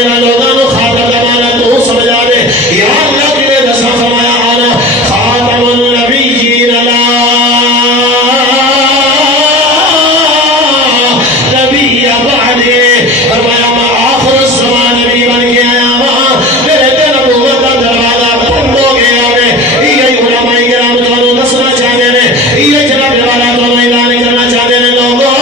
لوگوں خاطر زمانہ تو سمجھا دے یا اللہ نے دسا فرمایا انا خاتم النبیین لا نبی بعدی فرمایا میں آخر الزمان نبی بن کے آیا ہوں میرے تے نبوت کا دروازہ بند ہو گیا ہے یہ علماء کرام تو دسنا چاہتے ہیں یہ جناب والا تو اعلان کرنا چاہتے ہیں لوگوں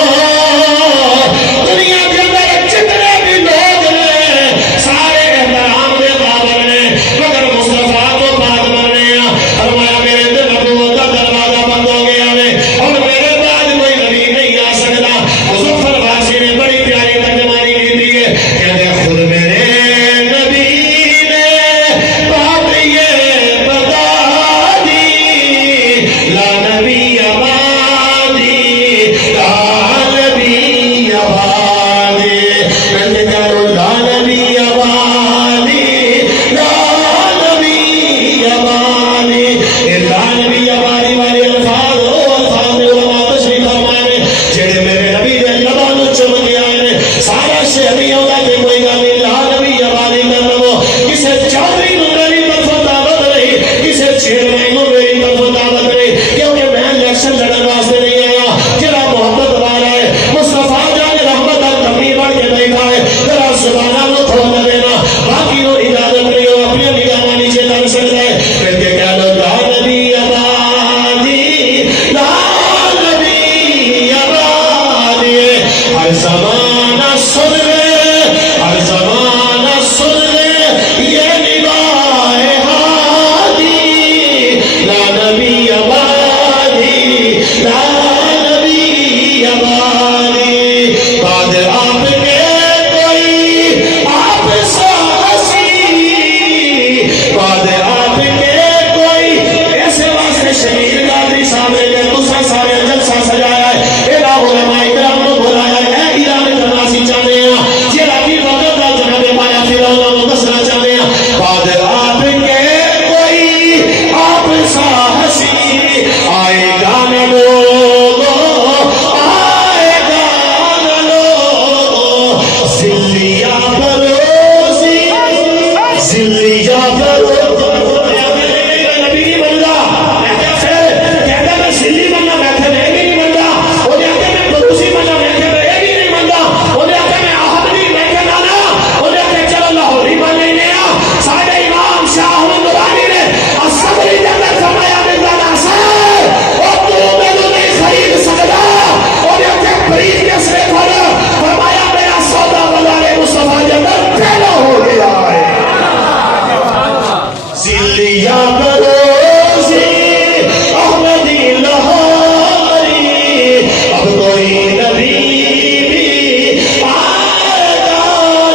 دنیا کے اندر جتنے بھی لوگ ہیں سارے احترام کے قابل ہیں مگر مصطفیٰ کو بات کرنے ہیں فرمایا میرے تے نبوت کا دروازہ بند ہو گیا ہے اور میرے بعد کوئی نبی نہیں آ سکتا مظفر واسی نے بڑی پیاری ترجمانی کی دی ہے کہتے خود میرے نبی نے بات یہ بتا دی لا نبی آبادی لا نبی آبادی میں کہوں لا نبی آبادی لا نبی آبادی یہ لا نبی آبادی والے الفاظ میں علماء تشریف فرمائے جڑے میرے نبی دے لبانوں چم گیا ہے سارا شہریوں کا تے کوئی گل نہیں لا نبی آبادی کر لو کسے چودھری نو میری طرف دعوت نہیں کسے چیئرمین نو میری طرف دعوت نہیں کیونکہ میں الیکشن لڑن واسطے نہیں آیا جڑا محبت والا ہے مصطفیٰ جان رحمت نبی بن کے بیٹھا ہے ذرا زبانہ نو کھول دینا باقی نو اجازت نہیں ہو اپنی نگاہ نیچے کر سکتا ہے پھر کے کہہ لو لا نبی آبادی لا نبی آبادی ہر زمانہ سن لے ہر زمانہ سن لے یہ نگاہ ہادی لا نبی آبادی لا نبی آبادی بعد آپ کے کوئی آپ سا ہنسی بعد آپ کے کوئی ایسے واسطے شہید قادری صاحب نے دوسرا سارے جلسہ سجایا ہے اے علماء کرام کو بلایا ہے اعلان کرنا سی چاہتے ہیں جڑا بھی وقت دا جناب پایا پھر انہوں نے دسنا چاہتے ہیں بعد آپ کے کوئی آپ سا ہنسی آئے گا نہ لوگو آئے گا نہ لوگو زلیہ بروزی زلیہ بروزی نبی نہیں بنتا کہتا میں زلی بننا میں تھے میں بھی نہیں بنتا وہ کہتے میں بروزی بننا میں تھے میں بھی نہیں بنتا وہ کہتے میں احد نہیں میں تھے نانا وہ کہتے چلو لاہوری بن نہیں لیا ساڑھے امام شاہ احمد نورانی نے اسمبلی کے اندر فرمایا مرزا ناصر اور تو میں تو نہیں خرید سکتا وہ کہتے برید کے سرے کھولا فرمایا میرا سودا بازار مصطفیٰ کے اندر پھیلا ہو گیا ہے زلیہ بروزی احمدی لاہوری اب کوئی نبی بھی آئے گا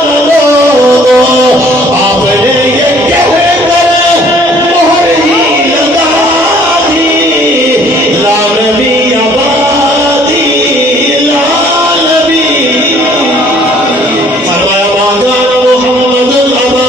نہ لوگو آپ نے یہ کہہ کر مہر ہی لگا دی لا نبی آبادی لا نبی فرمایا ما کان محمد الابا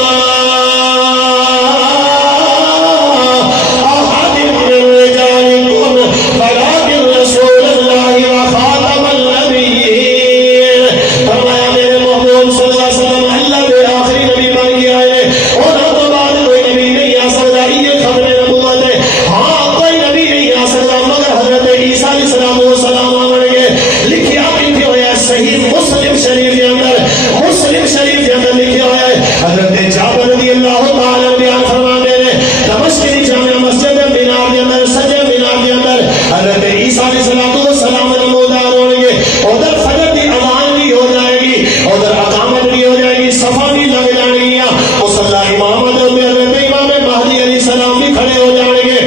احد من رجالکم ولکن رسول اللہ وخاتم النبیین فرمایا میرے محبوب صلی اللہ علیہ وسلم اللہ کے آخری نبی بن گیا ہے اور اب تو بعد کوئی نبی نہیں آ سکتا یہ ختم نبوت ہے ہاں کوئی نبی نہیں آ سکتا مگر حضرت عیسیٰ علیہ السلام آمن گے لکھیا بھی ہوا ہے صحیح مسلم شریف کے اندر مسلم شریف کے اندر لکھیا ہوا ہے حضرت جابر رضی اللہ تعالیٰ بیان فرماتے ہیں دمشق کی جامع مسجد مینار کے اندر سجے مینار کے اندر حضرت عیسیٰ علیہ السلام نمودار ہوں گے ادھر فجر کی اذان بھی ہو جائے گی ادھر اقامت بھی ہو جائے گی صفا بھی لگ جائے گی مصلی امامت حضرت امام مہدی علیہ السلام بھی کھڑے ہو جائیں گے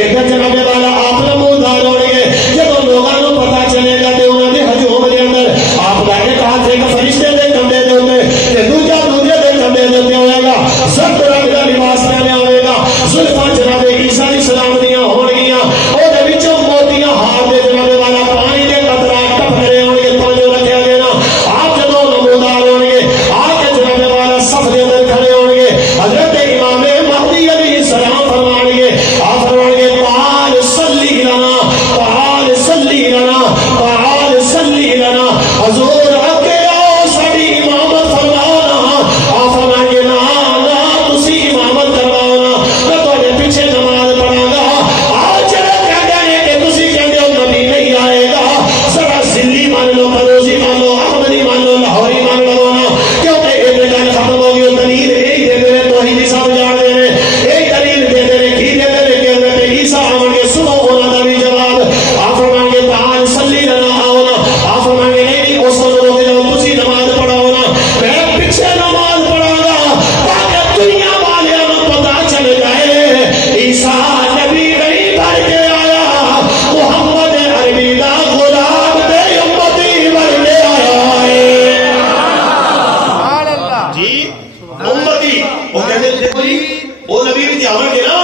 ادھر جناب والا آپ نمودار ہوں گے جب لوگوں کو پتا چلے گا کہ انہوں نے ہجوم کے اندر آپ کا ایک ہاتھ ایک فرشتے دے کندھے دے ہوتے دوجا دوجے دے کندھے دے ہوئے گا سب رنگ کا لباس پہنے ہوئے گا زلفاں جناب عیسیٰ علیہ السلام دیاں ہون گیاں اور دے وچوں موتیاں ہاتھ دے جناب والا پانی دے قطرات ٹپ رہے ہوں گے توجہ رکھیا دینا آپ جدوں نمودار ہوں گے آپ کے جناب والا صف دے اندر کھڑے ہوں گے حضرت امام مہدی علیہ السلام فرمان گے آپ فرمان گے تعال صلی لنا تعال صلی لنا تعال صلی لنا حضور آکے آؤ ساڑی امامت فرمانا آپ امتی امتی وہ کہتے ہیں دیکھو جی وہ نبی بھی آون گے نا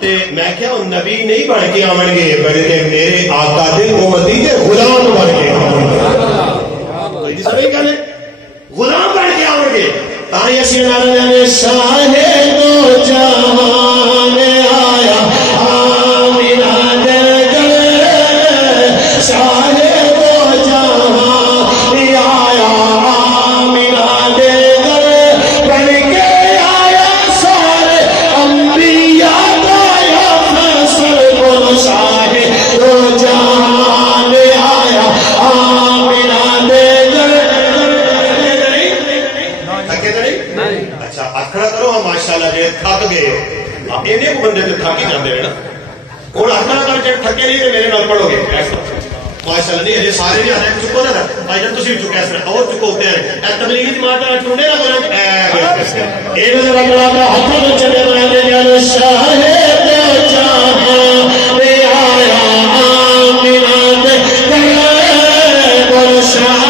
تے میں کیا وہ نبی نہیں بن کے آون گے بلکہ میرے آقا دے امتی دے غلام بن کے آون گے صحیح گل ہے غلام بن کے آون گے تاں اسی نال جانے شاہ دو جہان آیا آمینہ دے گھر شاہ دو جہان آیا آمینہ دے گھر بن کے آیا سارے انبیاء آیا فیصل بول شاہ دو جہان آیا آمینہ دے گھر اچھا اکھڑا کرو ہم ماشاءاللہ جے تھک گئے اینے کو بندے تے تھک ہی جاندے ہیں نا ہن اکھڑا کر کے تھکے نہیں تے میرے نال پڑھو گے ماشاءاللہ نہیں اجے سارے نہیں آتے چکو نا بھائی جان تسی چکے اس اور چکو ہوتے ہیں اے تبلیغی جماعت دا ٹونڈے نہ بولے اے نے بندہ دا ہاتھ وچ چلے بنا دے جان شاہ دے جہاں دے آیا آمینہ دے گھر بول شاہ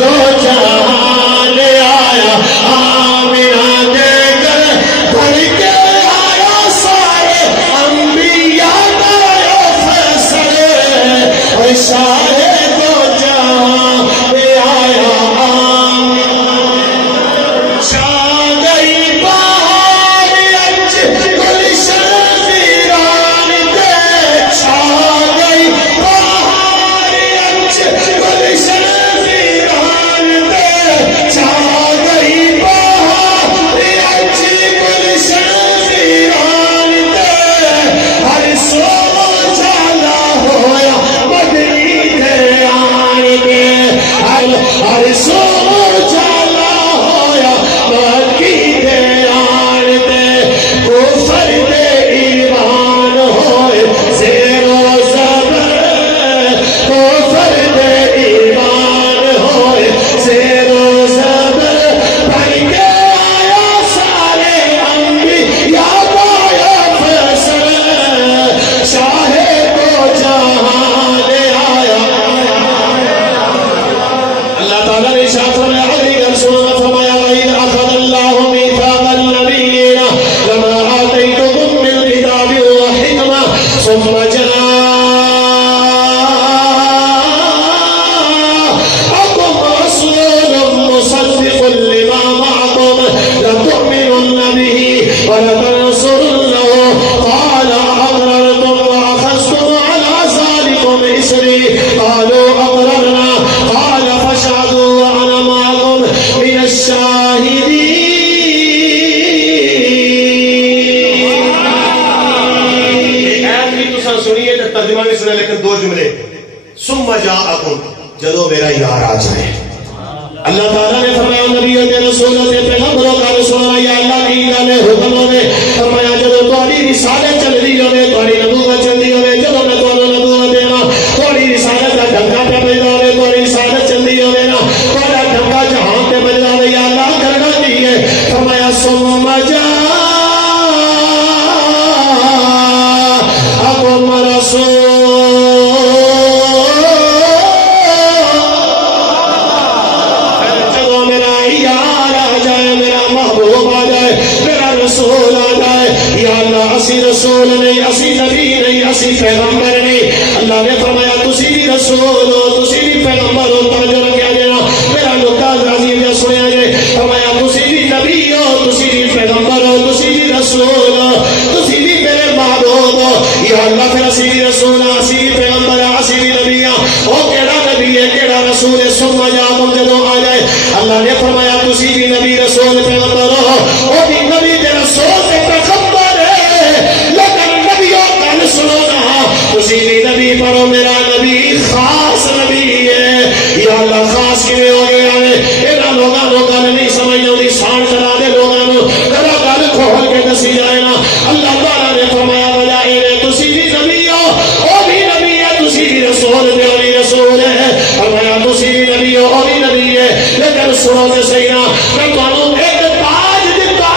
دو جہاں لے آیا آمینہ دے گھر بھر کے آیا سارے انبیاء آیا فیصل اور شاہ دو جہاں لے آیا چھا گئی بہار اچ گلشن ویران دے چھا گئی بہار اچ گلشن ویران دے چھا گئی بہار اچ گلشن ویران دے ہر سو جالا ہویا مدنی دے آن کے ہر سو جالا ہویا مدنی دے آن دے کفر دے ایمان ہوئے زیر و زبر کفر دے ایمان ہوئے زیر و زبر بھر کے آیا سارے انبیاء آیا فیصل شاہ دو جہاں لے آیا اللہ تعالیٰ نے ارشاد فرمایا علی رسول نے فرمایا وَإِذْ أَخَذَ اللَّهُ مِيثَاقَ النَّبِيِّينَ لَمَا آتَيْتُكُم مِّنْ كِتَابٍ وَحِكْمَةٍ ثُمَّ جَاءَكُمْ رَسُولٌ مُّصَدِّقٌ لِّمَا مَعَكُمْ لَتُؤْمِنُنَّ بِهِ وَلَتَنصُرُنَّهُ قَالَ أَقْرَرْتُمْ وَأَخَذْتُمْ عَلَىٰ ذَٰلِكُمْ إِصْرِي قَالُوا أَقْرَرْنَا قَالَ فَاشْهَدُوا وَأَنَا مَعَكُمْ مِنَ الشَّاهِدِينَ آیت بھی تساں سنیے تے ترجمہ نہیں سنے لیکن دو جملے ثم جاءکم جدو میرا یار آ جائے اللہ تعالیٰ نے فرمایا نبیوں کے رسولوں سے پیغمبروں کا رسول یا اللہ کی گل حکموں نے فرمایا جدو تہاڈی رسالت چل رہی ہوے تہاڈی نبوت چل رہی ہوے جدو میں تانوں نبوت دینا تہاڈی رسالت دا ڈھنگا پہ بجدا ہوے تہاڈی رسالت چل رہی ہوے نا تہاڈا ڈھنگا جہان تے بجدا ہوے یا اللہ کرنا دی ہے فرمایا ثم جاءکم رسول جدو میرا یار آ جائے میرا محبوب آ جائے میرا رسول آ جائے یا اللہ اسی رسول نہیں اسی نبی نہیں اسی پیغمبر نہیں اللہ نے فرمایا تسی بھی رسول ہو تسی بھی پیغمبر ہو توجہ رکھیا جائے میرا لوکا عظیم نے سنیا جائے فرمایا تسی بھی نبی ہو تسی بھی پیغمبر ہو تسی بھی رسول ہو تسی بھی میرے محبوب ہو یا اللہ پھر اسی بھی رسول ہاں اسی بھی پیغمبر ہاں اسی بھی نبی ہاں وہ کیڑا نبی ہے کیڑا رسول ہے ثم جاءکم جدو آ جائے اللہ نے فرمایا تسی بھی نبی رسول پیغمبر ہو وہ بھی نبی دے رسول سے پیغمبر ہے لیکن نبیوں کا سنو نا تسی بھی نبی پڑھو میرا نبی خاص نبی ہے یا اللہ خاص کیویں ہو گیا ہے انہاں لوگاں گل نہیں سمجھ آؤندی شان کرا دے لوگاں کدا گل کھول کے دسی جائے نا اللہ تعالیٰ نے فرمایا بجائے تسی بھی نبی ہو وہ بھی نبی ہے تسی بھی رسول تے وہ بھی رسول ہے فرمایا تسی بھی نبی ہو وہ بھی نبی ہے لیکن سنو تے صحیح نا میں تانوں ایک تاج دتا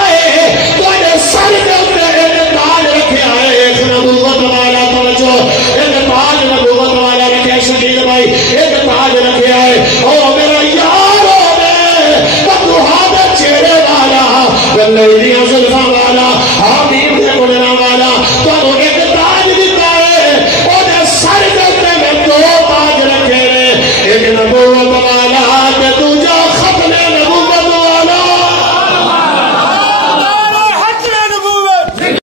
لیلیاں زلفاں والا حبیب دے گلراں والا تانوں ایک تاج دتا ہے او دے سر دے تے میں دو تاج رکھے نے ایک نبوت والا تے دوجا ختم نبوت والا ختم نبوت ایک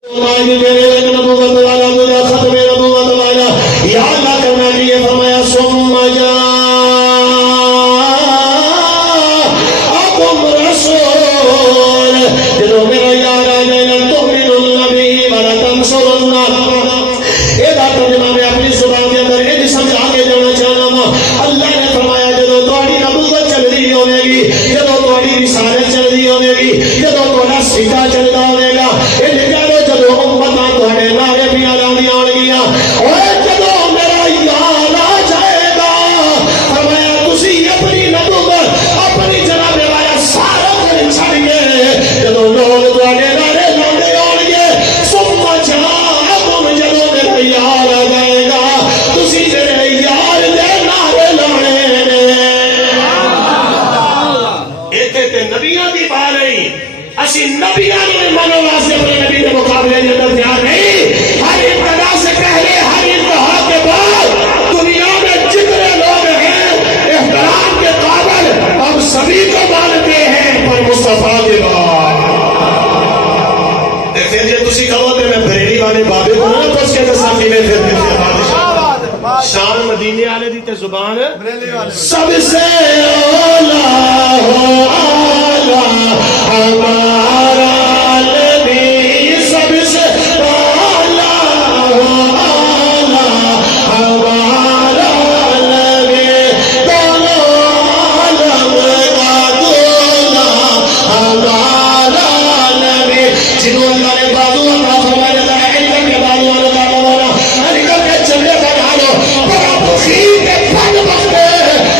نبوت والا دوجا ختم نبوت والا یا اللہ کرنا لیے فرمایا ثم جاءکم رسول جنہوں میرا یار آنے تؤمنون نبی ولا تنصرنہ ایدہ ترجمہ میں اپنی زبان کے اندر ایک سمجھا کے جانا چاہنا ہوں اللہ نے فرمایا جدو توڑی نبوت چل رہی ہونے گی جدو توڑی رسالت چل رہی ہونے گی جدو توڑا سیدھا چلتا ہونے گا جدو جدو امتاں توڑے نارے بھی آرانی آن گیا اور جدو میرا یار آ جائے گا فرمایا تسی اپنی نبوت اپنی جناب والا سارا کر چھڑیے جدو لوگ توڑے نارے لانے آن گے ثم جاءکم جدو میرا یار آ جائے گا تسی میرے یار دے نارے لانے ایک تے نبیوں کی بات نہیں اسی نبیوں نے منو واسطے اپنے نبی کے مقابلے کے اندر تیار نہیں ہر ابتدا سے پہلے ہر انتہا کے بعد دنیا میں جتنے لوگ ہیں احترام کے قابل ہم سبھی کو مانتے ہیں پر مصطفیٰ کے بعد پھر یہ تسی کہو کہ میں بریلی والے بابے کو نہ پس کے تصاقی میں پھر شان مدینے والے دی تے زبان سب سے اولا ہو آلہ ہمارا نبی سب سے اولا ہو آلہ ہمارا نبی دونوں عالم کا دولا ہمارا نبی جنہوں اللہ نے بازو عطا فرمایا تھا علم کے بازو عطا فرمایا علی کے چلے بنالو بڑا بخیر کے پھل بختے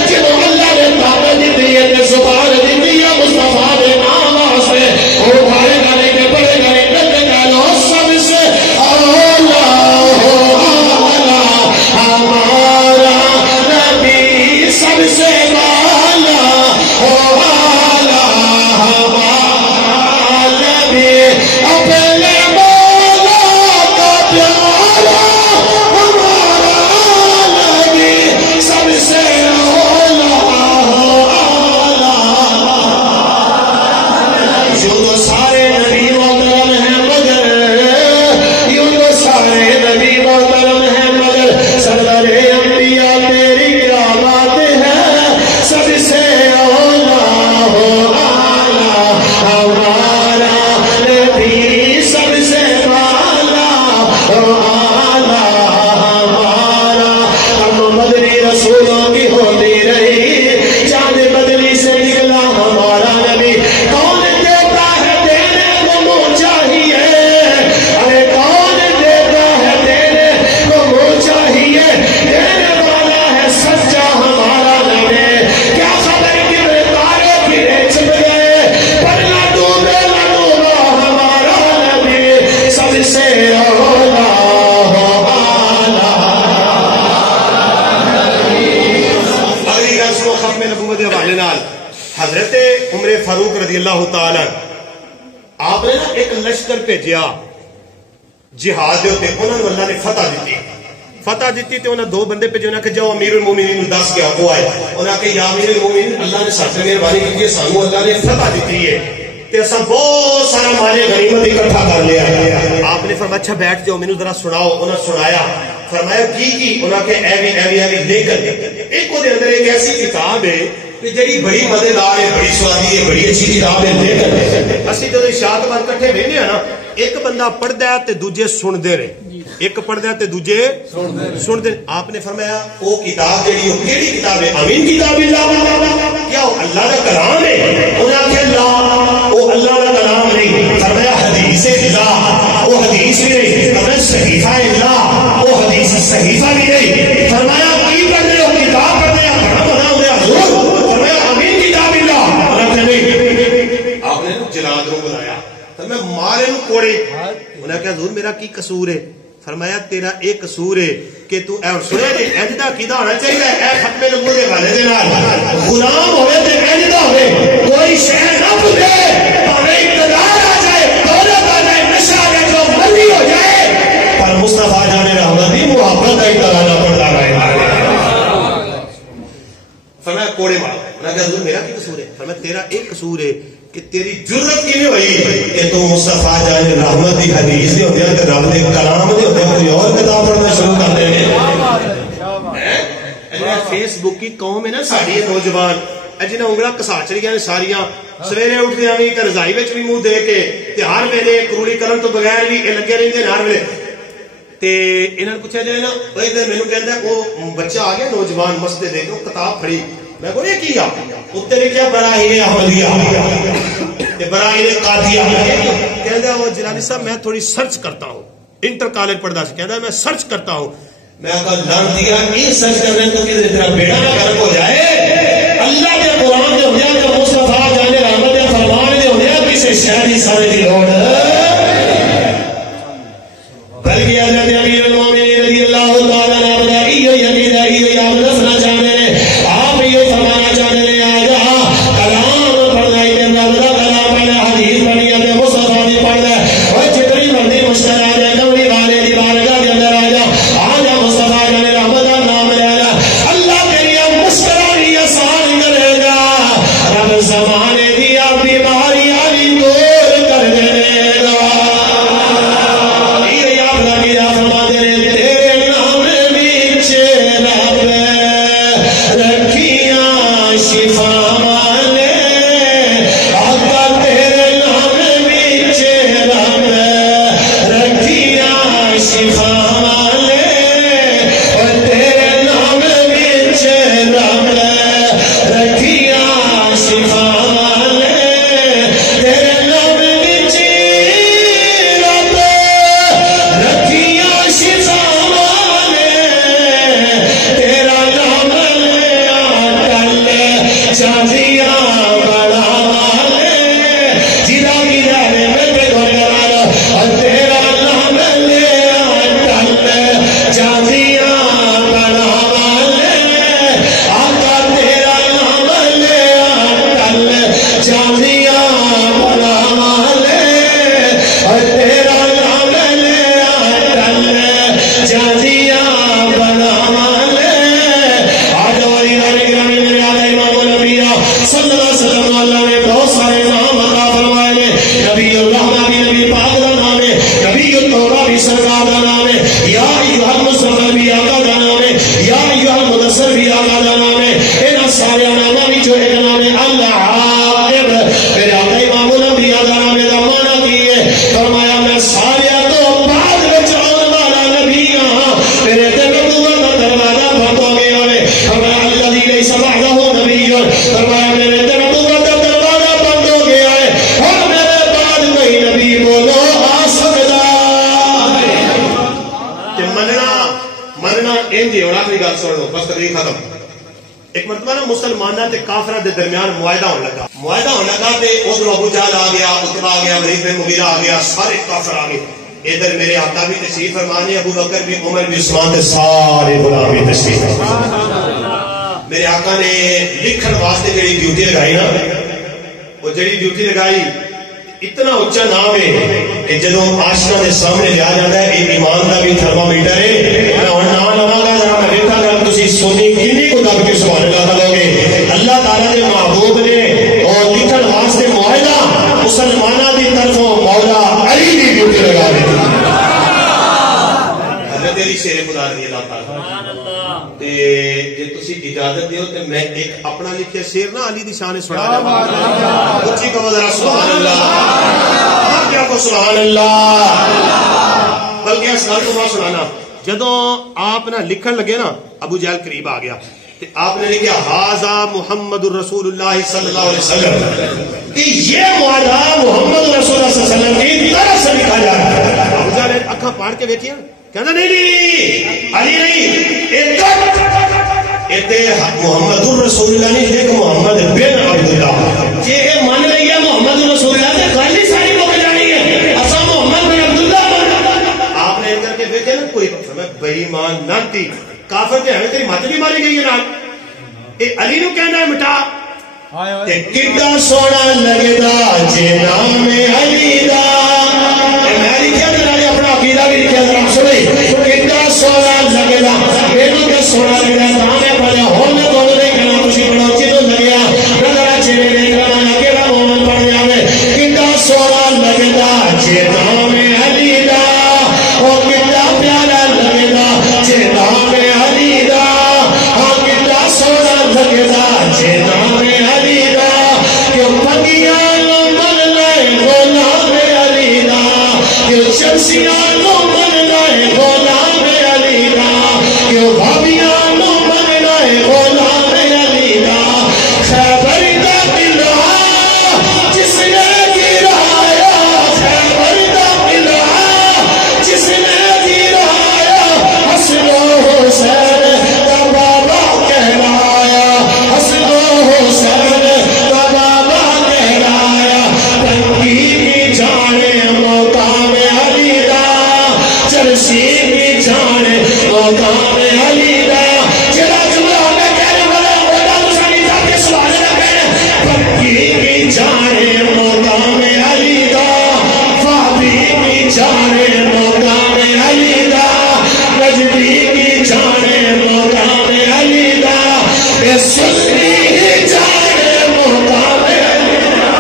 جنہوں اللہ نے طاقت دی ہے کہ زبان دی ہے مصطفیٰ دے نام سے وہ بھارے گانے کے بڑے گانے کرتے گالو سب سے اولا ہو آلہ ہمارا نبی سب سے بالا ہو آلہ ہمارا نبی اپنے مولا کا پیارا ہمارا نبی سب سے اولا ہو آلہ یوں تو سارے نبی محترم ہیں مگر یوں تو سارے نبی محترم ہیں مگر سردار انبیاء تیری کیا بات ہے سب سے اولا ہو آلہ ہمارا نبی سب سے بالا ہو آلہ ہمارا ہم مدنی رسولوں کی ہوتی رہی چاند بدلی سے نکلا ہمارا نبی کون دیتا ہے دینے کو منہ چاہیے ارے کون دیتا ہے دینے کو منہ چاہیے دینے والا ہے سچا ہمارا نبی کیا خبر کہ میرے تارے پھرے چھپ گئے پر نہ ڈوبے نہ ڈوبا ہمارا نبی سب سے اولا ہو آلہ اگلی گل سنو ختم نبوت کے حوالے نال حضرت عمر فاروق رضی اللہ تعالی آپ نے نا ایک لشکر بھیجیا جہاد دے اوتے انہاں نوں اللہ نے فتح دیتی تے انہاں دو بندے بھیجے انہاں کہ جاؤ امیر المومنین نوں دس کے آؤ آئے انہاں کہ یا امیر المومنین اللہ نے ساتھ مہربانی کی ہے سانوں اللہ نے فتح دیتی ہے تے اساں بہت سارا مال غنیمت اکٹھا کر لیا آپ نے فرمایا اچھا بیٹھ جاؤ مینوں ذرا سناؤ انہاں سنایا فرمایا کی انہاں کہ ایویں لیکن ایک دے اندر ایک ایسی کتاب ہے کہ جڑی بڑی مزیدار ہے بڑی سوادی ہے بڑی اچھی کتاب ہے لیکن اسی جدوں اشاعت بار اکٹھے بہنے ہیں نا ایک بندہ پڑھدا ہے تے دوجے سنتے رہے ایک پڑھدا ہے تے دوجے سنتے آپ نے فرمایا وہ کتاب جڑی وہ کیڑی کتاب ہے امین کتاب اللہ کیا وہ اللہ کا کلام ہے انہاں کہ لا وہ اللہ کا کلام نہیں فرمایا حدیث اللہ وہ حدیث بھی نہیں فرمایا صحیفہ اللہ وہ حدیث صحیفہ بھی نہیں فرمایا کی پڑھ رہے ہو کتاب پڑھ رہے ہیں بڑا بنا ہو حضور فرمایا امین کتاب اللہ آپ نے جلاد کو بلایا فرمایا مارے نو کوڑے انہوں نے کہا حضور میرا کی قصور ہے فرمایا تیرا ایک قصور ہے کہ تو اے سنے دے اجدہ کیدا ہونا چاہیے اے ختم نبوت دے والے دے نال غلام ہوئے تے اجدہ ہوئے کوئی شے نہ پوچھے پاویں اقتدار آ کہ تیری جرت کی نہیں ہوئی کہ تو مصطفیٰ جان رحمت دی حدیث دے ہوندے تے رب دے کلام دے ہوندے کوئی اور کتاب پڑھنا شروع کر دے فیس بک کی قوم ہے نا ساڈی نوجوان جنہیں انگلاں کسا چڑیاں نے ساریاں سویرے اٹھدیاں بھی تے رضائی وچ بھی منہ دے کے تے ہر ویلے کروڑی کرن تو بغیر بھی اے لگے رہندے ہر ویلے تے انہاں نوں پوچھا جائے نا اوے تے مینوں کہندا او بچہ آ گیا نوجوان مسجد دے کے کتاب پڑھی میں کو یہ کیا اتنے لکھا براہین احمدیہ تے براہین قادیہ کہندا او جلالی صاحب میں تھوڑی سرچ کرتا ہوں انٹر کالج پڑھدا سی کہندا میں سرچ کرتا ہوں میں کہا لعنتیا یہ سرچ کرنے تو کہ تیرا بیڑا نہ غرق ہو جائے اللہ کے قرآن دے ہوندے تے مصطفیٰ جان رحمت دے فرمان دے ہوندے کسے شہری سارے دی لوڑ بلکہ حضرت امیر المومنین رضی اللہ تعالی عنہ دا ایو یقین ایو یاد رکھنا چاہتے ہیں آپ یہ فرمانا چاہتے ہیں آجا کلام پڑھنا ہی دے رب دا کلام پڑھنا حدیث پڑھنی ہے مصطفیٰ دی پڑھنا ہے اور جتنی مرضی مشکل آ جائے کمری والے دی بارگاہ کے اندر آجا مصطفیٰ جان رحمت دا نام لے آجا اللہ تیری مسکرانی آسان کرے گا رب زمانے دیا بیماری علی دور کر دے گا یہ یاد رکھیا فرما دے تیرے نام وچ رب رکھیاں شفا والے آقا تیرے نام وچ رب رکھیاں شفا والے اور تیرے نام وچ رب رکھیاں شفا والے تیرے نام وچ رب رکھیاں شفا والے تیرا نام لیا کل چاندیاں بڑا والے جدا کی جانے میں پہ گھر اور تیرا نام لیا کل چاندیاں بڑا والے آقا تیرا نام لیا کل چاندیاں بڑا والے اور تیرا نام لیا کل چاندیاں بڑا والے آج والی نامی گرامی میرے آقا امام الانبیاء صلی اللہ علیہ وسلم اللہ نے بہت سارے نام عطا فرمائے نے نبی الرحمہ بھی نبی پاک دا نام ہے نبی التوبہ بھی سرکار دا نام ہے یا ایھا المصطفی بھی آقا دا نام ہے یا ایھا المدثر بھی آقا دا نام ہے انہاں سارے ناماں وچوں ایک نام ہے اللہ عاقب میرے آقا امام الانبیاء دا نام ہے دا معنی کی ہے فرمایا میں سارے تو بعد وچ آن والا نبی ہاں میرے تے نبوت دا دروازہ بند ہو گیا ہے فرمایا الذی لیس بعدہ نبی فرمایا میرے تے نبوت دا دروازہ بند ہو گیا ہے اور میرے بعد کوئی نبی بولو آ سکتا ہے کہ مننا انجی اور آخری گل سن لو بس تقریر ختم ایک مرتبہ نا مسلمانہ تے کافرہ دے درمیان معاہدہ ہونے لگا تے ادھر ابو جہل آ گیا عتبہ آ گیا ولید بن مغیرہ آ گیا سارے کافر آ گئے ادھر میرے آقا بھی تشریف فرمانے ابو بکر بھی عمر بھی عثمان تے سارے غلام بھی تشریف میرے آقا نے لکھن واسطے جڑی ڈیوٹی لگائی نا وہ جڑی ڈیوٹی لگائی اتنا اونچا نام ہے کہ جدوں آشنا دے سامنے لیا جاتا ہے یہ ایمان دا بھی تھرمامیٹر ہے میں ہن نام لواں گا ذرا میں دیکھا گا تسی سونی کینی کو دب کے سبحان اللہ کرو گے اللہ تعالی دے محبوب نے اور لکھن واسطے معاہدہ مسلماناں دی طرفوں مولا علی دی ڈیوٹی لگا دی حضرت علی شیر خدا رضی اللہ تعالی تے جے تسی اجازت دیو تے میں ایک اپنا لکھیا شعر نا علی دی شان سنا دے اونچی کہو ذرا سبحان اللہ کیا کو سبحان اللہ بلکہ اس گل تو میں سنانا جدوں آپ نہ لکھن لگے نا ابو جہل قریب آ گیا تے آپ نے لکھا ھذا محمد الرسول اللہ صلی اللہ علیہ وسلم کہ یہ معاہدہ محمد رسول اللہ صلی اللہ علیہ وسلم کی طرف سے لکھا جا رہا ہے ابو جہل اکھاں پاڑ کے دیکھیا کہنا نہیں علی نہیں اتے محمد الرسول اللہ نہیں ایک محمد بن عبداللہ جے مان لیا محمد الرسول اللہ تے گل ہی ساری مک جانی ہے اساں محمد بن عبداللہ آپ نے کر کے دیکھے نا کوئی بے ایمان نہ تھی کافر تے ہمیں تیری مت بھی ماری گئی ہے نال اے علی نو کہنا ہے مٹا تے کڈا سونا لگدا جے نام علی دا میری کیا اپنا عقیدہ بھی لکھا ذرا سنیں کتنا سونا لگے گا اینو کہ سونا لگے گا میں پڑھیا ہن میں تو نہیں کہنا کچھ بڑا چیز لگیا نظر چہرے دیکھ رہا ہے کہ مومن پڑھ جاوے جے نام علی دا او کتا پیارا لگدا جے نام علی دا ہاں کتا سونا لگدا جے نام علی دا کہ پگیاں نو مننا ہے غلام علی دا کہ شمسیاں نو مننا ہے غلام علی دا کہ بھابیاں نو مننا ہے غلام علی دا خیبر دا قلعہ جس نے گرایا خیبر دا قلعہ جس نے گرایا حسن و حسین کا بابا کہلایا حسن و حسین کا بابا کہلایا تنگی کی جانے مقام علی دا چرسی کی جانے مقام علی دا جڑا جملہ میں کہنے والا بڑا مسانی تھا کہ سوال لگے تنگی کی جانے مقام علی دا فابی کی جانے مقام علی دا نجدی کی جانے مقام علی دا بے سنی جانے مقام علی دا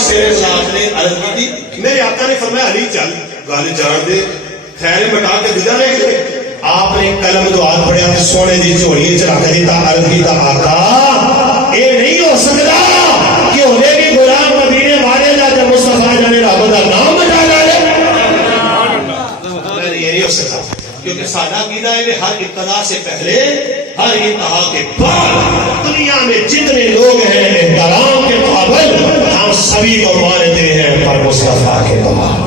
شیر صاحب نے عرض کی تھی میرے آقا نے فرمایا علی چل گل جان دے خیر مٹا کے دجا لے گئے آپ نے کلم دعا پڑھیا تے سونے دی جھولی چ رکھ دیتا عرض کیتا آقا اے نہیں ہو سکتا کہ ہونے بھی غلام مدینے والے دا تے مصطفی جانے رب دا نام مٹا ڈالے یہ نہیں ہو سکتا کیونکہ سادہ عقیدہ ہے ہر ابتدا سے پہلے ہر انتہا کے بعد دنیا میں جتنے لوگ ہیں احترام کے قابل ہم سبھی کو مانتے ہیں پر مصطفیٰ کے بعد